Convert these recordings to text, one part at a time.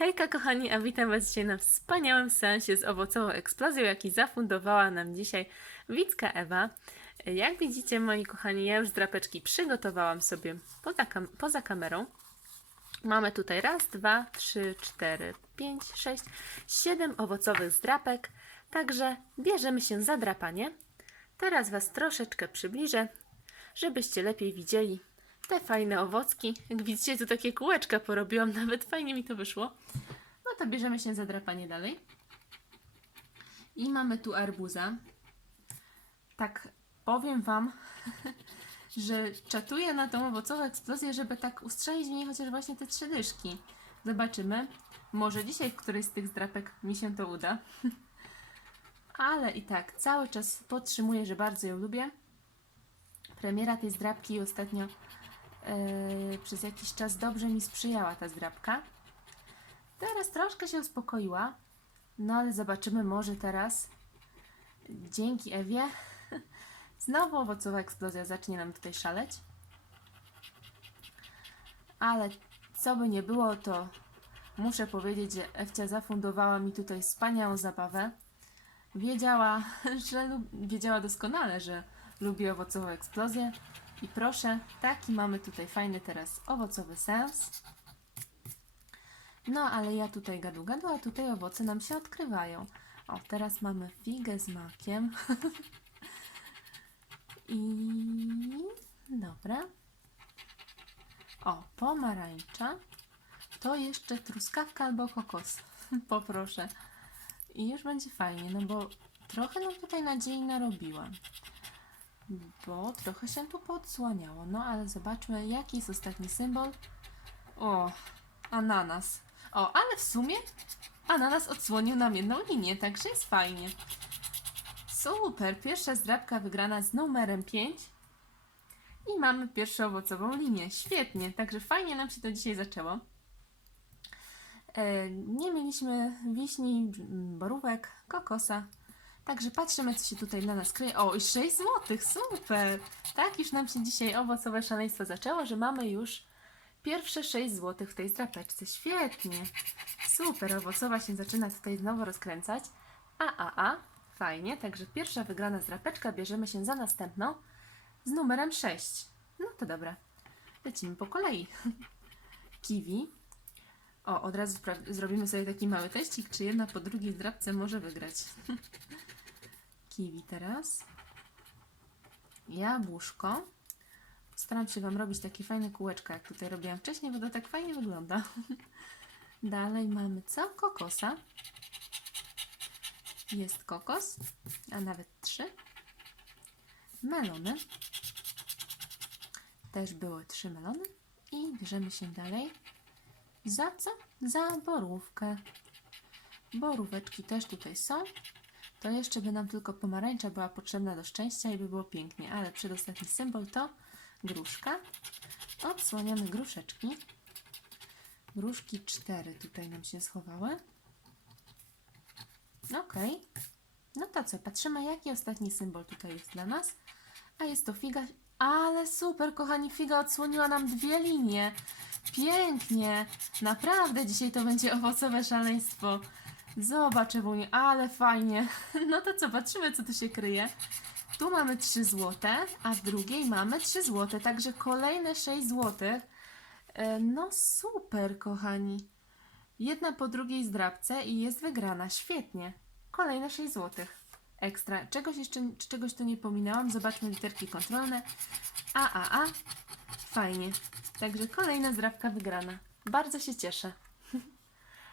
Hejka kochani, a witam Was dzisiaj na wspaniałym seansie z owocową eksplozją, jaki zafundowała nam dzisiaj Wicka Ewa. Jak widzicie moi kochani, ja już drapeczki przygotowałam sobie poza, kam- poza kamerą. Mamy tutaj raz, dwa, trzy, cztery, pięć, sześć, siedem owocowych zdrapek, także bierzemy się za drapanie. Teraz Was troszeczkę przybliżę, żebyście lepiej widzieli te fajne owocki. Jak widzicie, tu takie kółeczka porobiłam, nawet fajnie mi to wyszło. No to bierzemy się za drapanie dalej. I mamy tu arbuza. Tak powiem Wam, że czatuję na tą owocową eksplozję, żeby tak ustrzelić w niej chociaż właśnie te trzy dyszki. Zobaczymy. Może dzisiaj w którejś z tych zdrapek mi się to uda. Ale i tak, cały czas podtrzymuję, że bardzo ją lubię. Premiera tej zdrapki ostatnio przez jakiś czas dobrze mi sprzyjała ta zdrabka. Teraz troszkę się uspokoiła, no ale zobaczymy, może teraz dzięki Ewie znowu owocowa eksplozja zacznie nam tutaj szaleć. Ale co by nie było, to muszę powiedzieć, że Ewcia zafundowała mi tutaj wspaniałą zabawę. Wiedziała, że wiedziała doskonale, że lubię owocową eksplozję. I proszę, taki mamy tutaj fajny teraz owocowy sens. No, ale ja tutaj gadu gadu, a tutaj owoce nam się odkrywają. O, teraz mamy figę z makiem. I dobra. O, pomarańcza. To jeszcze truskawka albo kokos. Poproszę. I już będzie fajnie, no bo trochę nam tutaj nadziei narobiłam bo trochę się tu podsłaniało. No ale zobaczmy, jaki jest ostatni symbol. O, ananas. O, ale w sumie ananas odsłonił nam jedną linię, także jest fajnie. Super, pierwsza zdrabka wygrana z numerem 5. I mamy pierwszą owocową linię. Świetnie, także fajnie nam się to dzisiaj zaczęło. E, Nie mieliśmy wiśni, borówek, kokosa, Także patrzymy, co się tutaj dla nas kryje. O, i 6 zł, super! Tak, już nam się dzisiaj owocowe szaleństwo zaczęło, że mamy już pierwsze 6 zł w tej zdrapeczce. Świetnie! Super, owocowa się zaczyna tutaj znowu rozkręcać. A, a, a, fajnie. Także pierwsza wygrana zdrapeczka, bierzemy się za następną z numerem 6. No to dobra, lecimy po kolei. Kiwi. O, od razu zrobimy sobie taki mały teścik, czy jedna po drugiej zdrapce może wygrać. kiwi teraz. Jabłuszko. Staram się Wam robić takie fajne kółeczka, jak tutaj robiłam wcześniej, bo to tak fajnie wygląda. Dalej mamy co? Kokosa. Jest kokos, a nawet trzy. Melony. Też były trzy melony. I bierzemy się dalej. Za co? Za borówkę. Boróweczki też tutaj są. To jeszcze by nam tylko pomarańcza była potrzebna do szczęścia i by było pięknie, ale przedostatni symbol to gruszka. Odsłaniamy gruszeczki. Gruszki cztery tutaj nam się schowały. Ok. No to co, patrzymy jaki ostatni symbol tutaj jest dla nas. A jest to figa. Ale super, kochani, figa odsłoniła nam dwie linie. Pięknie. Naprawdę dzisiaj to będzie owocowe szaleństwo. Zobacz, Ewuniu, ale fajnie. No to co, patrzymy, co tu się kryje. Tu mamy 3 złote, a w drugiej mamy 3 złote, także kolejne 6 złotych. E, No super, kochani. Jedna po drugiej zdrabce i jest wygrana. Świetnie. Kolejne 6 złotych. Ekstra. Czegoś jeszcze, czegoś tu nie pominęłam? Zobaczmy literki kontrolne. A, a, a. Fajnie. Także kolejna zdrabka wygrana. Bardzo się cieszę.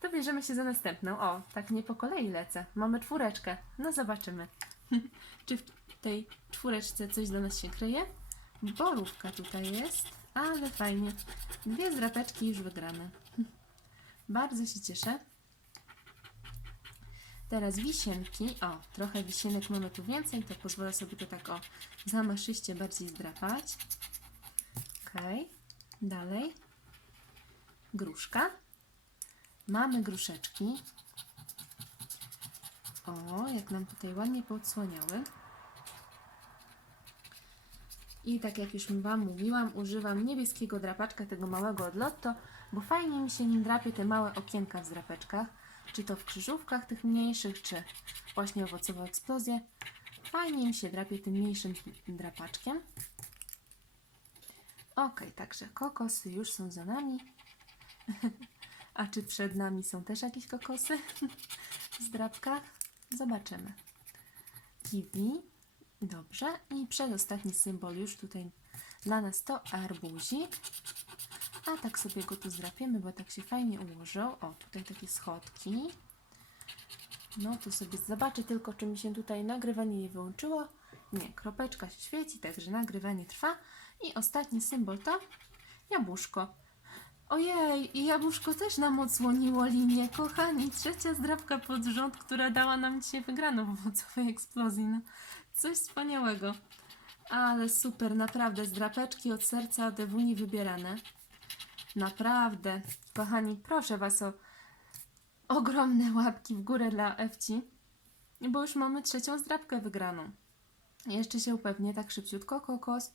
To bierzemy się za następną. O, tak nie po kolei lecę. Mamy czwóreczkę. No zobaczymy. Czy w tej czwóreczce coś do nas się kryje? Borówka tutaj jest, ale fajnie. Dwie zdrapeczki już wygrane. Bardzo się cieszę. Teraz wisienki. O, trochę wisienek mamy tu więcej, to pozwolę sobie to tak o zamaszyście bardziej zdrapać. Okej. Dalej. Gruszka. Mamy gruszeczki. O, jak nam tutaj ładnie poodsłaniały. I tak jak już Wam mówiłam, używam niebieskiego drapaczka, tego małego od Lotto, bo fajnie mi się nim drapie te małe okienka w zdrapeczkach, czy to w krzyżówkach tych mniejszych, czy właśnie owocową eksplozję. Fajnie mi się drapie tym mniejszym drapaczkiem. Ok, także kokosy już są za nami. A czy przed nami są też jakieś kokosy w zdrapkach? Zobaczymy. Kiwi. Dobrze. I przedostatni symbol już tutaj dla nas to arbuzik. A tak sobie go tu zdrapiemy, bo tak się fajnie ułożył. O, tutaj takie schodki. No tu sobie zobaczę tylko, czy mi się tutaj nagrywanie nie wyłączyło. Nie, kropeczka świeci, także nagrywanie trwa. I ostatni symbol to jabłuszko. Ojej, i jabłuszko też nam odsłoniło linię. Kochani, trzecia zdrabka pod rząd, która dała nam dzisiaj wygraną w owocowej eksplozji. No, coś wspaniałego. Ale super, naprawdę, zdrapeczki od serca od Ewuni wybierane. Naprawdę, kochani, proszę Was o ogromne łapki w górę dla Ewci, bo już mamy trzecią zdrabkę wygraną. Jeszcze się upewnię tak szybciutko. Kokos.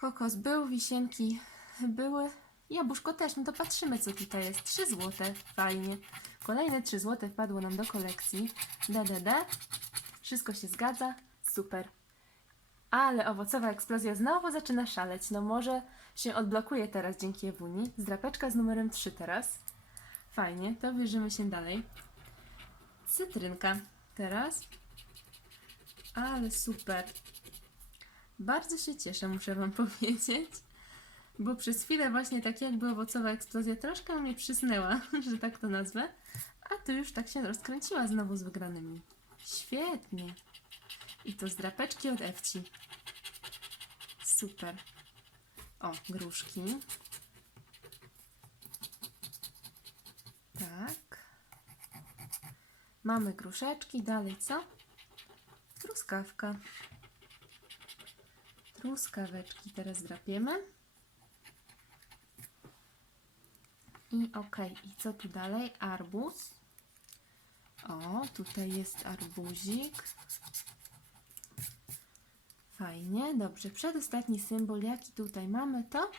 Kokos był, wisienki były. Jabłuszko też, no to patrzymy co tutaj jest. 3 złote, fajnie. Kolejne 3 złote wpadło nam do kolekcji. DDD. Wszystko się zgadza, super. Ale owocowa eksplozja znowu zaczyna szaleć. No może się odblokuje teraz dzięki Ewuni. Zdrapeczka z numerem 3 teraz. Fajnie, to bierzemy się dalej. Cytrynka teraz. Ale super. Bardzo się cieszę, muszę Wam powiedzieć. Bo przez chwilę właśnie tak jakby owocowa eksplozja troszkę mnie przysnęła, że tak to nazwę. A tu już tak się rozkręciła znowu z wygranymi. Świetnie. I to z drapeczki od Ewci. Super. O, gruszki. Tak. Mamy gruszeczki, dalej co? Truskawka. Truskaweczki teraz drapiemy. I okej, i co tu dalej? Arbuz. O, tutaj jest arbuzik. Fajnie, dobrze. Przedostatni symbol, jaki tutaj mamy, to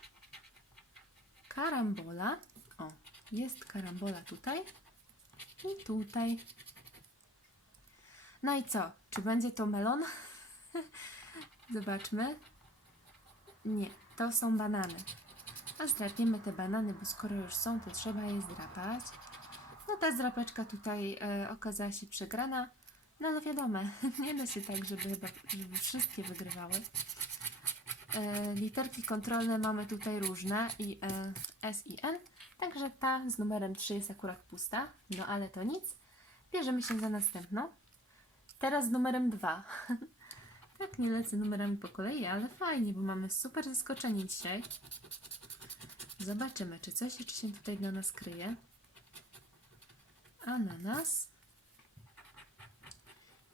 karambola. O, jest karambola tutaj i tutaj. No i co? Czy będzie to melon? Zobaczmy. Nie, to są banany. A zdrapiemy te banany, bo skoro już są, to trzeba je zdrapać. No ta zdrapeczka tutaj e, okazała się przegrana. No ale wiadomo, nie da się tak, żeby chyba żeby wszystkie wygrywały. E, literki kontrolne mamy tutaj różne i e, S i N, także ta z numerem 3 jest akurat pusta, no ale to nic. Bierzemy się za następną. Teraz z numerem 2. tak nie lecę numerami po kolei, ale fajnie, bo mamy super zaskoczenie dzisiaj. Zobaczymy, czy coś się tutaj dla nas kryje. Ananas.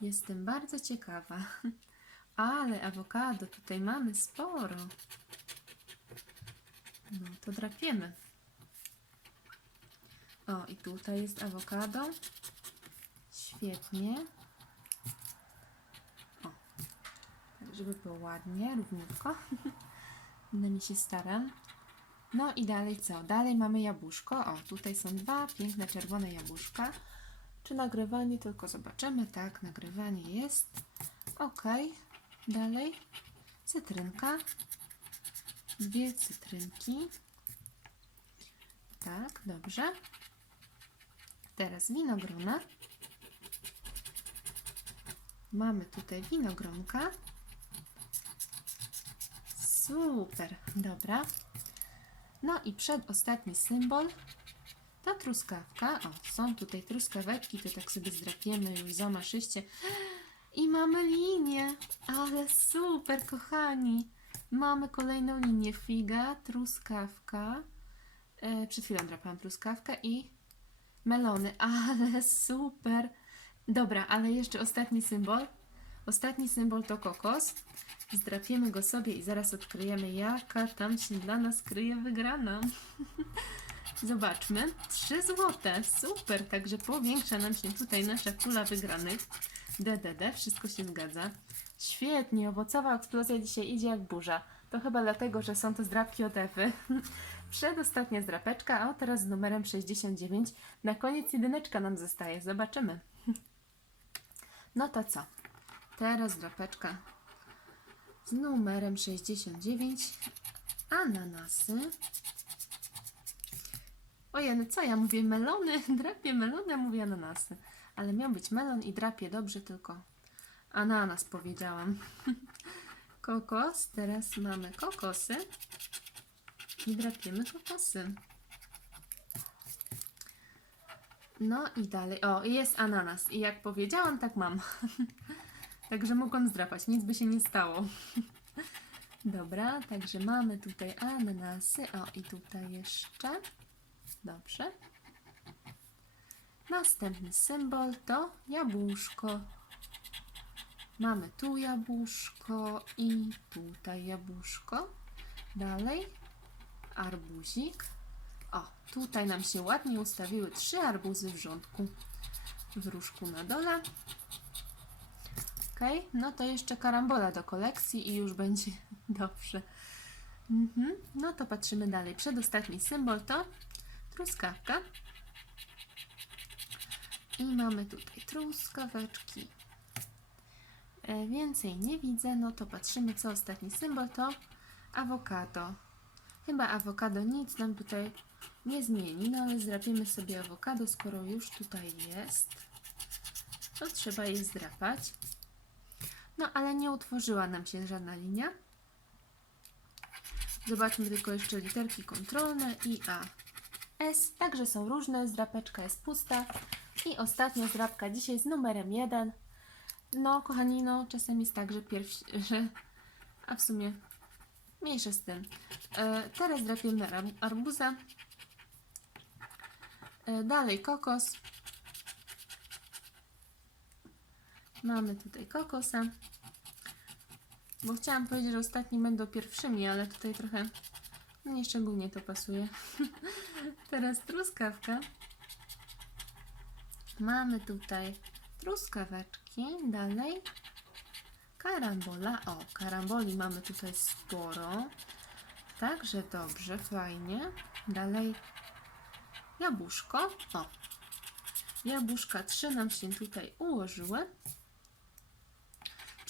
Jestem bardzo ciekawa. Ale awokado tutaj mamy sporo. No to drapiemy. O, i tutaj jest awokado. Świetnie. O, tak żeby było ładnie, równiutko. Na nie się staram. No i dalej co? Dalej mamy jabłuszko. O, tutaj są dwa piękne czerwone jabłuszka. Czy nagrywanie? Tylko zobaczymy. Tak, nagrywanie jest. Ok. Dalej. Cytrynka. Dwie cytrynki. Tak, dobrze. Teraz winogrona. Mamy tutaj winogronka. Super, dobra. No i przedostatni symbol to truskawka. O, są tutaj truskaweczki, to tak sobie zdrapiemy już zamaszyście. I mamy linię, ale super, kochani. Mamy kolejną linię. Figa, truskawka. E, przed chwilą drapałam truskawkę i melony, ale super. Dobra, ale jeszcze ostatni symbol. Ostatni symbol to kokos. Zdrapiemy go sobie i zaraz odkryjemy, jaka tam się dla nas kryje wygrana. Zobaczmy. 3 złote. Super. Także powiększa nam się tutaj nasza kula wygranych. DDD. Wszystko się zgadza. Świetnie. Owocowa eksplozja dzisiaj idzie jak burza. To chyba dlatego, że są to zdrapki od Ewy. Przedostatnia zdrapeczka, a teraz z numerem 69. Na koniec jedyneczka nam zostaje, zobaczymy. No to co? Teraz drapeczka z numerem 69. Ananasy. Ojej, no co ja mówię? Melony? Drapie melony, mówię ananasy. Ale miał być melon i drapie dobrze, tylko ananas powiedziałam. Kokos. Teraz mamy kokosy. I drapiemy kokosy. No i dalej. O, jest ananas. I jak powiedziałam, tak mam. Także mogłam zdrapać. Nic by się nie stało. Dobra, także mamy tutaj ananasy. O, i tutaj jeszcze. Dobrze. Następny symbol to jabłuszko. Mamy tu jabłuszko i tutaj jabłuszko. Dalej arbuzik. O, tutaj nam się ładnie ustawiły trzy arbuzy w rządku. W różku na dole. No to jeszcze karambola do kolekcji i już będzie dobrze. Mhm. No to patrzymy dalej. Przedostatni symbol to truskawka. I mamy tutaj truskaweczki. E, więcej nie widzę, no to patrzymy, co ostatni symbol to awokado. Chyba awokado nic nam tutaj nie zmieni, no ale zdrapimy sobie awokado, skoro już tutaj jest. To trzeba je zdrapać. No ale nie utworzyła nam się żadna linia. Zobaczmy tylko jeszcze literki kontrolne i A. S, także są różne, zdrapeczka jest pusta. I ostatnia zdrapka dzisiaj z numerem 1. No, kochani, no, czasem jest tak, że że... A w sumie mniejsze z tym. E, teraz drapiemy ar- arbuza. E, dalej kokos. Mamy tutaj kokosa. Bo chciałam powiedzieć, że ostatni będą pierwszymi, ale tutaj trochę nieszczególnie to pasuje. Teraz truskawka. Mamy tutaj truskaweczki. Dalej karambola. O, karamboli mamy tutaj sporo. Także dobrze, fajnie. Dalej jabłuszko. O, jabłuszka trzy nam się tutaj ułożyły.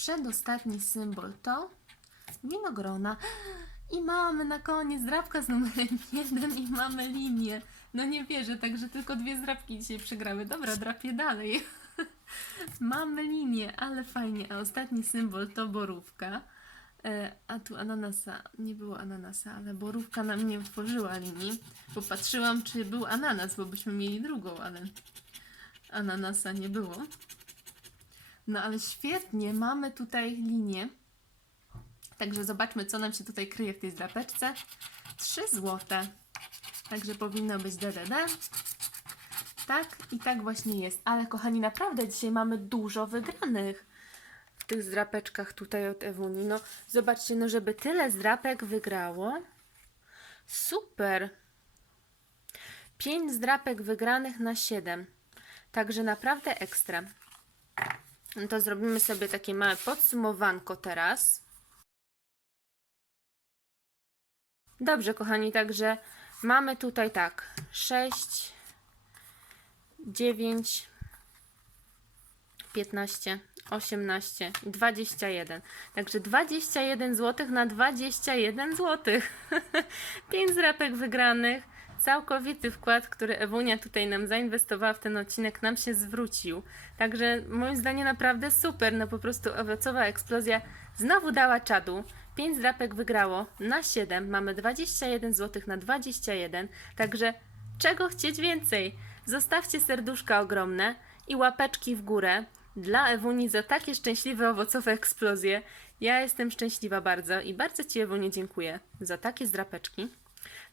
Przedostatni symbol to winogrona. I mamy na koniec drapka z numerem 1 i mamy linię. No nie wierzę, także tylko dwie zdrapki dzisiaj przegrały. Dobra, drapię dalej. mamy linię, ale fajnie. A ostatni symbol to borówka. E, a tu ananasa. Nie było ananasa, ale borówka nam nie utworzyła linii. Popatrzyłam, czy był ananas, bo byśmy mieli drugą, ale ananasa nie było. No ale świetnie, mamy tutaj linię. Także zobaczmy, co nam się tutaj kryje w tej zdrapeczce. 3 złote. Także powinno być DDD. Tak i tak właśnie jest. Ale kochani, naprawdę dzisiaj mamy dużo wygranych w tych zdrapeczkach tutaj od Ewuni. No zobaczcie, no żeby tyle zdrapek wygrało. Super. 5 zdrapek wygranych na 7. Także naprawdę ekstra. No to zrobimy sobie takie małe podsumowanko teraz. Dobrze, kochani, także mamy tutaj tak 6, 9, 15, 18, 21. Także 21 zł na 21 zł. 5 zrapek wygranych. Całkowity wkład, który Ewunia tutaj nam zainwestowała w ten odcinek, nam się zwrócił. Także moim zdaniem naprawdę super. No po prostu owocowa eksplozja znowu dała czadu. 5 zrapek wygrało na 7. Mamy 21 zł na 21. Także czego chcieć więcej? Zostawcie serduszka ogromne i łapeczki w górę dla Ewuni za takie szczęśliwe owocowe eksplozje. Ja jestem szczęśliwa bardzo i bardzo Ci Ewunie dziękuję za takie zdrapeczki.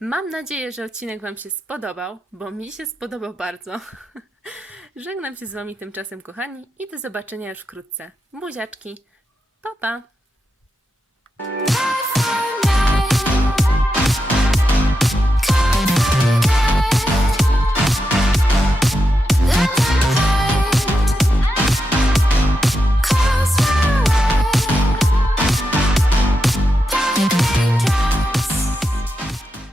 Mam nadzieję, że odcinek Wam się spodobał, bo mi się spodobał bardzo. Żegnam się z Wami tymczasem, kochani, i do zobaczenia już wkrótce. Buziaczki. Pa, pa!